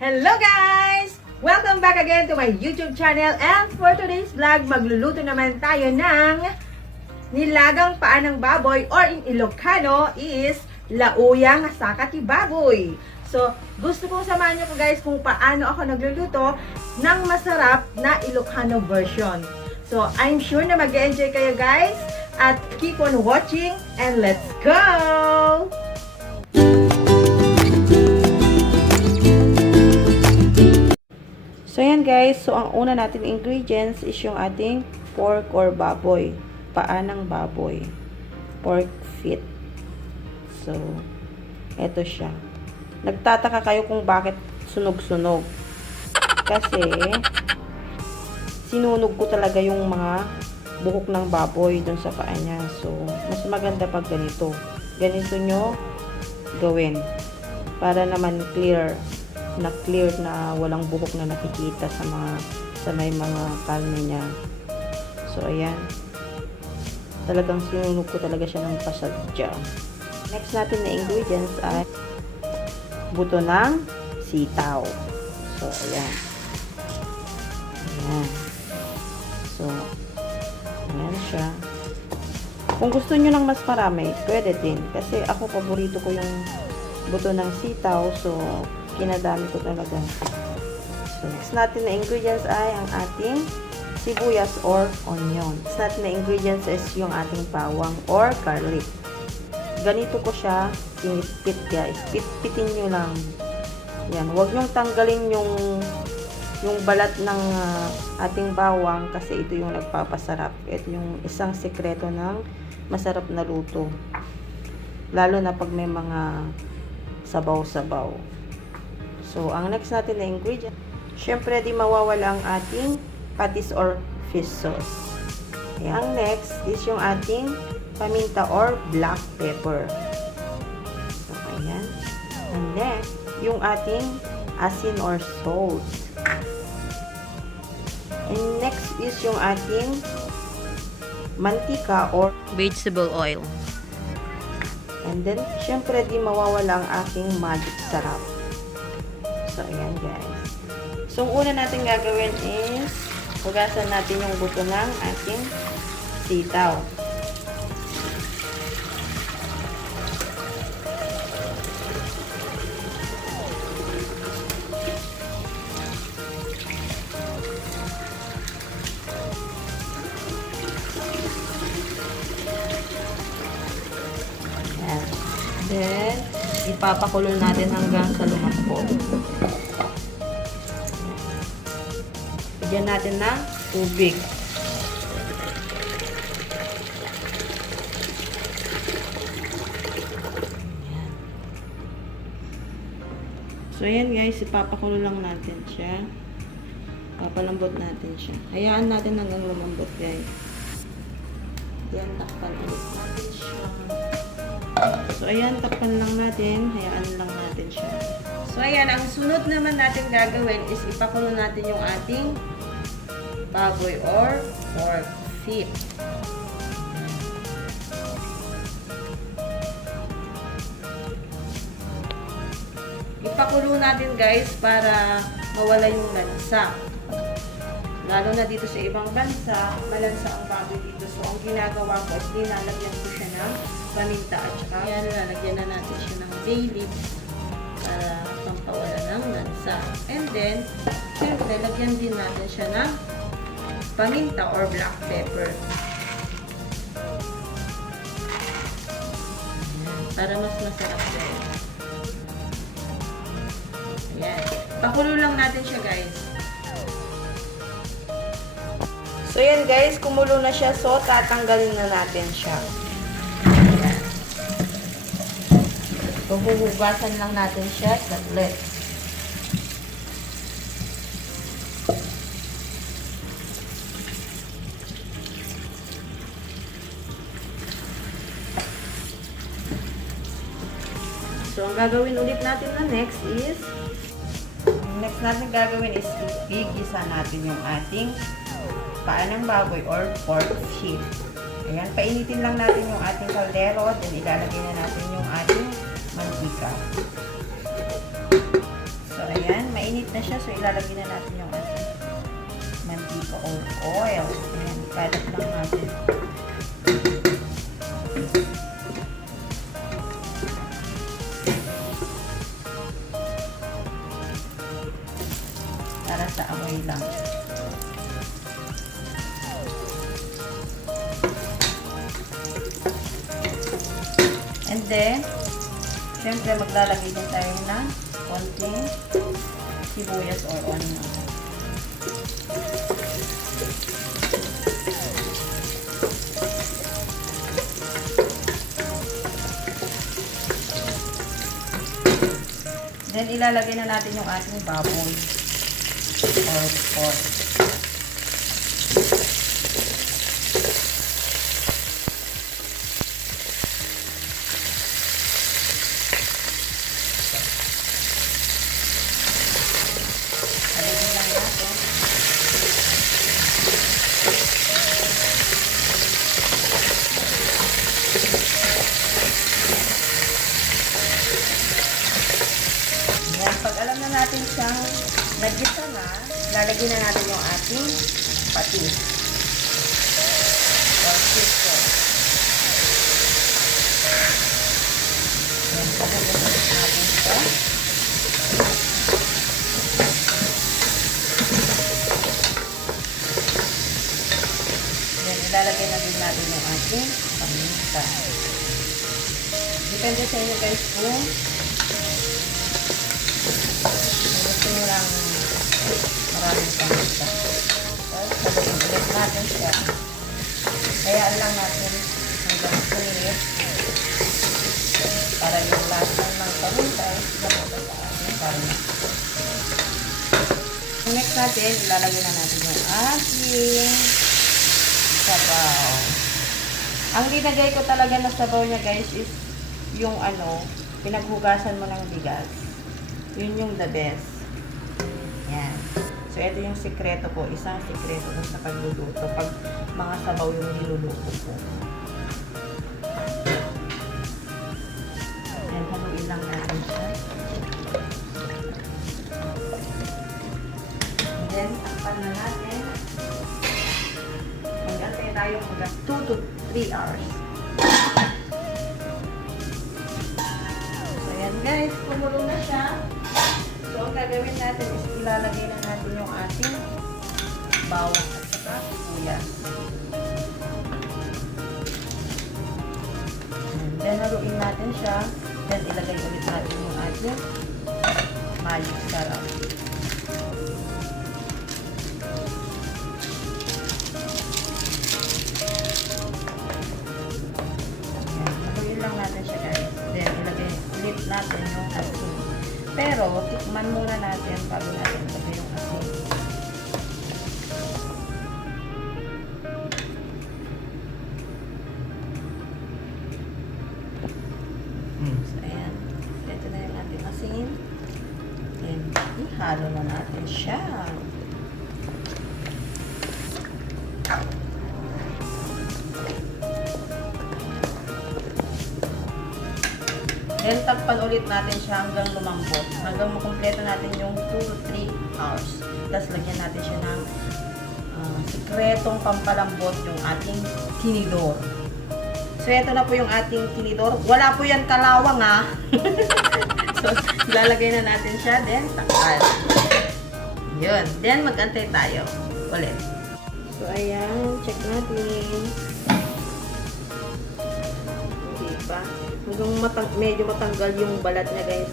Hello guys! Welcome back again to my YouTube channel, and for today's vlog, magluluto naman tayo ng nilagang paa ng baboy, or in Ilocano is lauyang sa katibaboy. So, gusto kong samahan nyo ko guys kung paano ako nagluluto ng masarap na Ilocano version. So, I'm sure na mag-enjoy kayo guys, at keep on watching and let's go! So yan guys, so ang una natin ingredients is yung ating pork or baboy, paa ng baboy, pork feet. So, eto siya. Nagtataka kayo kung bakit sunog-sunog. Kasi, sinunog ko talaga yung mga buhok ng baboy dun sa paa niya. So, mas maganda pag ganito. Ganito nyo gawin. Para naman clear na walang buhok na nakikita sa may mga karne niya. So, ayan. Talagang sinunog ko talaga siya ng pasadya. Next natin na ingredients ay buto ng sitaw. So, ayan. Ayan. So, ayan siya. Kung gusto nyo ng mas marami, pwede din. Kasi ako, paborito ko yung buto ng sitaw. So, kinadami ko talaga. So, next natin na ingredients ay ang ating sibuyas or onion. Next natin na ingredients is yung ating bawang or garlic. Ganito ko siya pinipit guys. Pitpitin nyo lang. Yan. Huwag nyong tanggalin yung balat ng ating bawang kasi ito yung nagpapasarap. Ito yung isang sekreto ng masarap na luto. Lalo na pag may mga sabaw-sabaw. So, ang next natin na ingredient, syempre di mawawala ang ating patis or fish sauce. Ayan. Ang next is yung ating paminta or black pepper. So, ayan. And next, yung ating asin or salt. And next is yung ating mantika or vegetable oil. And then, syempre di mawawala ang ating magic sarap. So, ayan guys. So, ang una natin gagawin is hugasan natin yung buto ng ating sitaw. Ayan. Then, ipapakulo natin hanggang sa lumambot. Bigyan natin ng tubig. So, ayan guys, ipapakulo lang natin siya. Papalambot natin siya. Hayaan natin hanggang lumambot guys. Yan, takpan ulit natin siya. So, ayan, takpan lang natin. Hayaan lang natin siya. So, ayan, ang sunod naman natin gagawin is ipakulo natin yung ating baboy or pork feet. Ipakulo natin guys para mawala yung lansa. Lalo na dito sa ibang bansa, malansa ang baboy dito. So, ang ginagawa ko is linalagyan ko siya ng paminta at saka yan, lalagyan na natin siya ng bay leaves para pampawala ng lansa. And then, siyempre, lagyan din natin siya ng paminta or black pepper. Ayan, para mas masarap guys. Ayan. Pakulo lang natin siya guys. So, yan guys, kumulo na siya. So, tatanggalin na natin siya. Ayan. So, huhugasan lang natin siya saglit. So, ang gagawin ulit natin na next gagawin is igisa natin yung ating paa ng baboy or pork feet. Ayan, painitin lang natin yung ating kaldero, then ilalagay na natin yung ating mantika. So, ayan, mainit na siya, so ilalagay na natin yung ating mantika or oil. Ayan, ikalat lang natin. Para sa amoy lang. And then, syempre maglalagay din tayo ng konting sibuyas or onion. Then, ilalagay na natin yung ating baboy or pork. Alagyan lang natin. Yan, pag alam na natin siyang nagisa na, lalagyan na natin yung ating patis or chicken. Yan, pagkakas natin ito. Yan, ilalagay na din natin yung ating paminta. Depende sa inyo guys kung gusto nyo lang maraming paminta. Tapos, sabagin ulit natin siya. Hayaan lang natin hanggang sulit para yung lasa ng paminta napunta sa ating karne. Next natin, ilalagay na natin yung ating sabaw. Ang linagay ko talaga na sabaw niya guys is yung pinaghugasan mo ng bigas. Yun yung the best. Yan. So, ito yung sikreto ko. Isang sikreto ko sa pagluluto. Pag mga sabaw yung niluluto ko. Yan, haluin lang natin siya. And then, takpan na natin. Mag-antay tayo hanggang 2 to 3 hours. So, yan guys. Kumulong na siya. So, ang gagawin natin is ilalagay na natin yung ating bawang at saka sibuyas. Then, haluin natin siya. Then, ilagay ulit natin yung ating magic sarap. Haluin lang natin siya guys. Then, ilagay ulit natin yung ating. Pero, tikman muna natin bago natin ilagay yung asin. So, ayan. Ito na yung ating asin. And, ihalo na natin siya. Then, takpan ulit natin siya hanggang lumambot. Hanggang makumpleto natin yung 2 to 3 hours. Tapos, lagyan natin siya ng sikretong pampalambot yung ating tinidor. So, ito na po yung ating tinidor. Wala po yan kalawang, ha? So, lalagay na natin siya. Then, takpan. Yun. Then, mag-antay tayo. Ulit. So, ayan. Check natin. Diba? Medyo matanggal yung balat niya guys.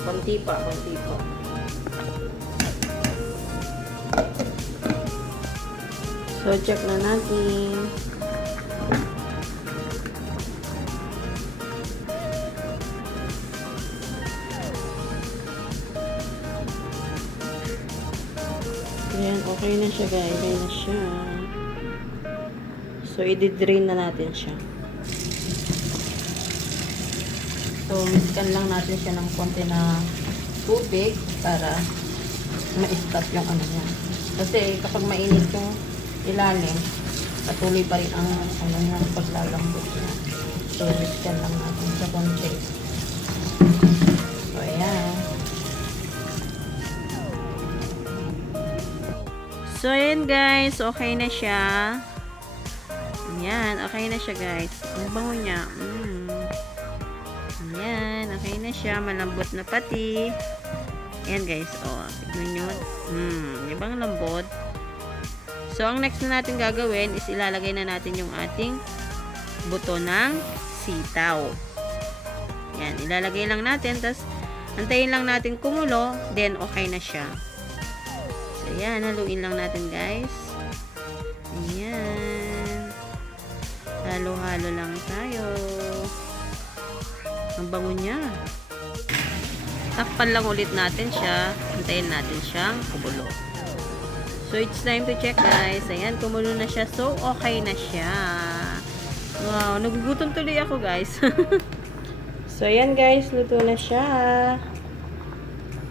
Konti pa, konti pa. So, check na natin. Ayan, okay na siya guys. Okay na siya. So, i-drain na natin siya. So, miskan lang natin siya ng konti na tubig para ma-stop yung ano niya. Kasi kapag mainit yung ilalim, patuloy pa rin ang ano niya, paglalambot niya. So, miskan lang natin sa konti. So, ayan. So, ayan guys. Okay na siya. Ayan. Okay na siya guys. Ang bango niya. Ayan. Okay na siya. Malambot na pati. Ayan guys. O, tignan nyo. Di ba ang lambot? So, ang next na natin gagawin is ilalagay na natin yung ating buto ng sitaw. Ayan. Ilalagay lang natin. Tapos, antayin lang natin kumulo. Then, okay na siya. So, ayan. Haluin lang natin guys. Ayan. Halo-halo lang tayo. Ang bango niya. Takpan lang ulit natin siya. Antayin natin siyang kumulo. So, it's time to check guys. Ayan, kumulo na siya. So, okay na siya. Wow, nagugutom tuloy ako guys. So, ayan guys. Luto na siya.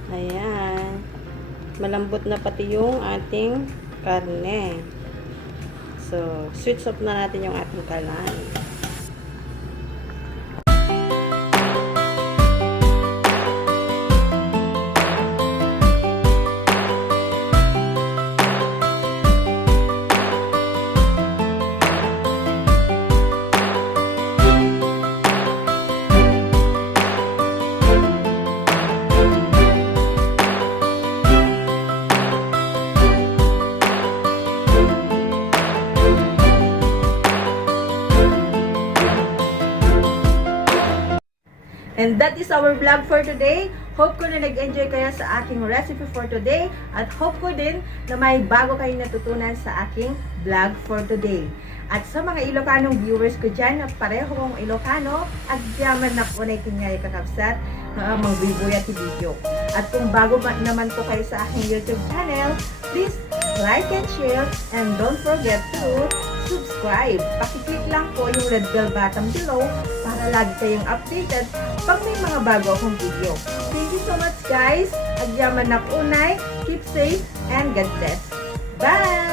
Ayan. Malambot na pati yung ating karne. So, switch off na natin yung ating kalan. And that is our vlog for today. Hope ko na nag-enjoy kayo sa aking recipe for today. At hope ko din na may bago kayong natutunan sa aking vlog for today. At sa mga Ilocanong viewers ko dyan, na pareho kong Ilocano, at yaman na po na itingay kakabsat na magbibuya ti video. At kung bago naman po kayo sa aking YouTube channel, please like and share, and don't forget to subscribe. Pakiclick lang po yung red bell button below para lagi kayong updated pag may mga bago akong video. Thank you so much guys. Agyaman na unay. Keep safe and God bless. Bye!